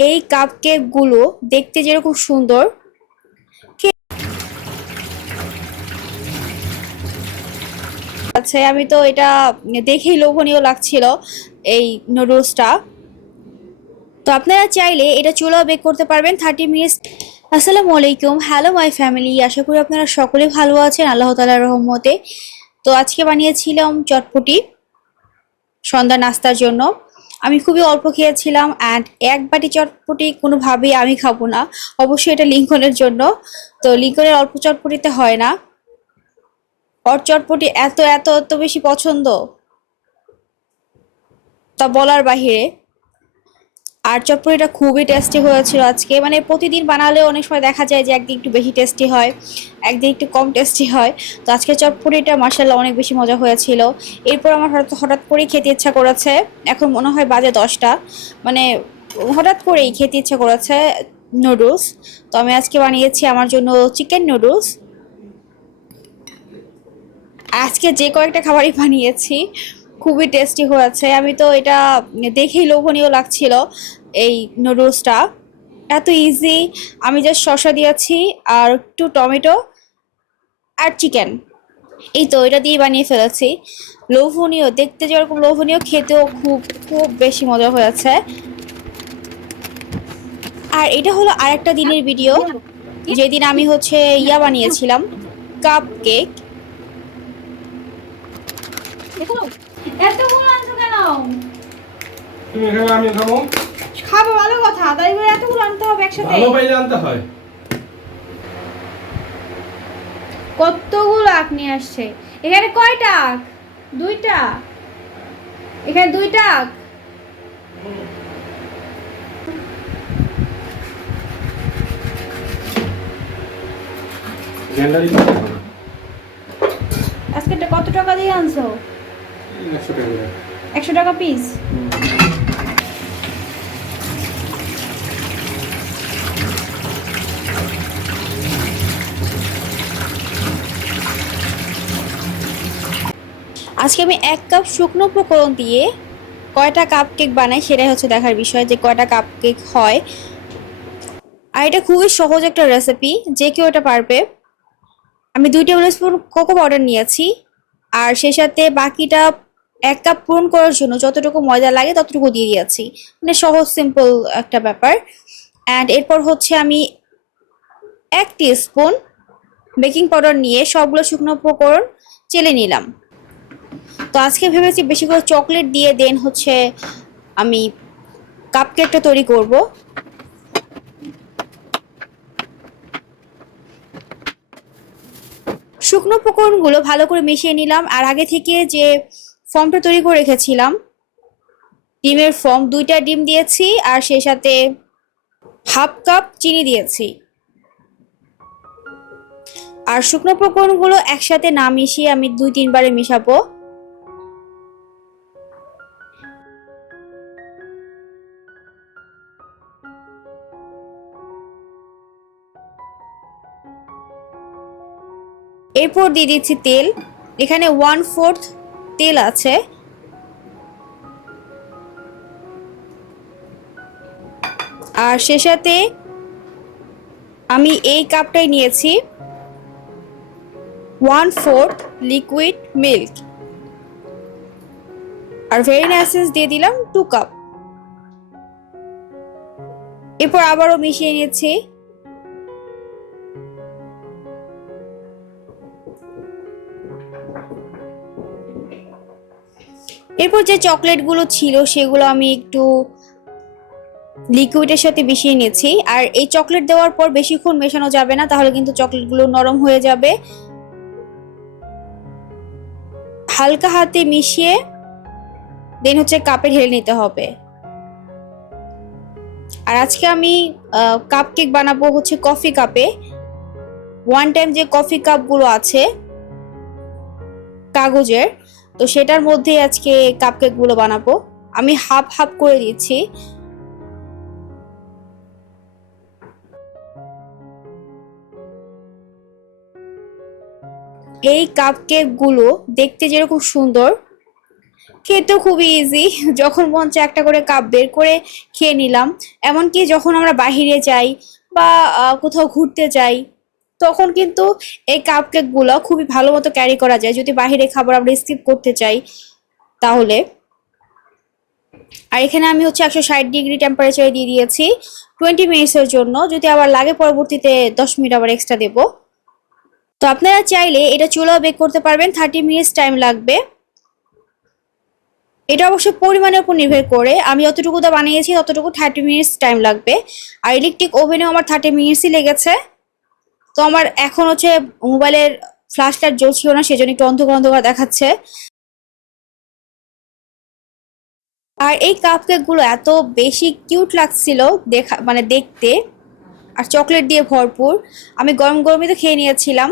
এই কাপ কেকগুলো দেখতে যেরকম সুন্দর আচ্ছা আমি তো এটা দেখেই লোভনীয় লাগছিল এই নুডলসটা তো আপনারা চাইলে এটা চুলাও বেক করতে পারবেন থার্টি মিনিটস আসসালামু আলাইকুম হ্যালো মাই ফ্যামিলি আশা করি আপনারা সকলে ভালো আছেন, আল্লাহ তালার রহমতে। তো আজকে বানিয়েছিলাম চটপটি সন্ধ্যা নাস্তার জন্য। আমি খুবই অল্প খেয়েছিলাম অ্যান্ড এক বাটি চটপটি কোনোভাবেই আমি খাব না। অবশ্যই এটা লিঙ্কনের জন্য। তো লিঙ্কনের অল্প চটপটিতে হয় না। ওর চটপটি এত এত এত বেশি পছন্দ। তা বলার বাহিরে। আর চটপটিটা খুবই টেস্টি হয়েছিল আজকে। মানে প্রতিদিন বানালেও অনেক সময় দেখা যায় যে একদিন একটু বেশি টেস্টি হয়, একদিন একটু কম টেস্টি হয়। তো আজকে চটপটিটা মার্শাল্লাহ অনেক বেশি মজা হয়েছিল। এরপর আমার হঠাৎ হঠাৎ করেই খেতে ইচ্ছা করেছে। এখন মনে হয় বাজে দশটা। মানে হঠাৎ করেই খেতে ইচ্ছা করেছে নুডলস। তো আমি আজকে বানিয়েছি আমার জন্য চিকেন নুডলস। আজকে যে কয়েকটা খাবারই বানিয়েছি, খুবই টেস্টি হয়েছে। আমি তো এটা দেখেই লোভনীয় লাগছিল। এই নুডলসটা এত ইজি আমি জাস্ট শসা দিয়েছি আর একটু টমেটো আর চিকেন এই তো এটা দিয়ে বানিয়ে ফেলেছি। লোভনীয় দেখতে যেরকম লোভনীয় খেতেও খুব খুব বেশি মজা হয়েছে আর এটা হলো আরেকটা দিনের ভিডিও যেদিন আমি হচ্ছে ইয়া বানিয়েছিলাম কাপ কেক আনছো কেন? আমি খাব ভালো কথা। তাই বলে এতগুলো আনতে হবে একসাথে? ভালো পাইলে আনতে হয়। কতগুলো আখ নিয়ে আসছে? এখানে কয়টা আখ? দুইটা? এখানে দুইটা আখ? আজকে কত টাকা দিয়ে আনছো। একশো টাকা। পিস আজকে আমি এক কাপ শুকনো উপকরণ দিয়ে কয়টা কাপ কেক বানাই সেটাই হচ্ছে দেখার বিষয় যে কয়টা কাপ কেক হয়। আর এটা খুবই সহজ একটা রেসিপি যে কেউ এটা পারবে। আমি দুই টেবিল স্পুন কোকো পাউডার নিয়েছি, আর সেই সাথে বাকিটা এক কাপ পূরণ করার জন্য যতটুকু ময়দা লাগে ততটুকু দিয়ে দিয়েছি। মানে সহজ সিম্পল একটা ব্যাপার। অ্যান্ড এরপর হচ্ছে আমি এক স্পুন বেকিং পাউডার নিয়ে সবগুলো শুকনো উপকরণ চেলে নিলাম। তো আজকে ভেবেছি বেশি করে চকলেট দিয়ে দেন হচ্ছে আমি কাপ কেকটা তৈরি করব। শুকনো উপকরণগুলো ভালো করে মিশিয়ে নিলাম আর আগে থেকে যে ফর্মটা তৈরি করে রেখেছিলাম, ডিমের ফর্ম, দুইটা ডিম দিয়েছি আর সেই সাথে হাফ কাপ চিনি দিয়েছি। আর শুকনো উপকরণগুলো একসাথে না মিশিয়ে আমি দুই তিনবারে মিশাবো। এরপর দিয়ে দিচ্ছি তেল। এখানে ওয়ান ফোর্থ তেল আছে। আর সে সাথে আমি এই কাপটাই নিয়েছি। ওয়ান ফোর্থ লিকুইড মিল্ক আর ভেরিন এসেন্স দিয়ে দিলাম টু কাপ এরপর আবারও মিশিয়ে নিয়েছি এরপর যে চকলেটগুলো ছিল, সেগুলো আমি একটু লিকুইডের সাথে মিশিয়ে নিয়েছি। আর এই চকলেট দেওয়ার পর বেশিক্ষণ মেশানো যাবে না, তাহলে কিন্তু চকলেটগুলো নরম হয়ে যাবে। হালকা হাতে মিশিয়ে দেন হচ্ছে কাপে ঢেলে নিতে হবে। আর আজকে আমি কাপ কেক বানাবো হচ্ছে কফি কাপে ওয়ান টাইম যে কফি কাপগুলো আছে, কাগজের তো সেটার মধ্যে আজকে কাপকেকগুলো বানাবো। আমি হাফ হাফ করে দিচ্ছি। এই কাপকেকগুলো দেখতে যেরকম সুন্দর, খেতেও খুবই ইজি যখন মন চায় একটা করে কাপ বের করে খেয়ে নিলাম। এমনকি যখন আমরা বাইরে যাই বা কোথাও ঘুরতে যাই তখন কিন্তু এই কাপ কেকগুলো খুবই ভালো মতো ক্যারি করা যায়। যদি বাইরে খাবার আমরা স্কিপ করতে চাই, তাহলে। আর এখানে আমি হচ্ছে একশো ষাট ডিগ্রি টেম্পারেচারে দিয়ে দিয়েছি টোয়েন্টি মিনিটসের জন্য। যদি আবার লাগে পরবর্তীতে দশ মিনিট আবার এক্সট্রা দেবো। তো আপনারা চাইলে এটা চুলাও বেক করতে পারবেন থার্টি মিনিটস টাইম লাগবে। এটা অবশ্য পরিমাণের উপর নির্ভর করে। আমি যতটুকু দা বানিয়েছি, ততটুকু থার্টি মিনিটস টাইম লাগবে। আর ইলেকট্রিক ওভেনেও আমার থার্টি মিনিটসই লেগেছে। তো আমার এখন হচ্ছে মোবাইলের ফ্ল্যাশ লাইট জ্বলছিল না, সেজন্য একটু অন্ধকার অন্ধকার দেখাচ্ছে। আর এই কাপগুলো এত বেশি কিউট লাগছিল দেখা মানে দেখতে। আর চকলেট দিয়ে ভরপুর। আমি গরম গরমই তো খেয়ে নিয়েছিলাম।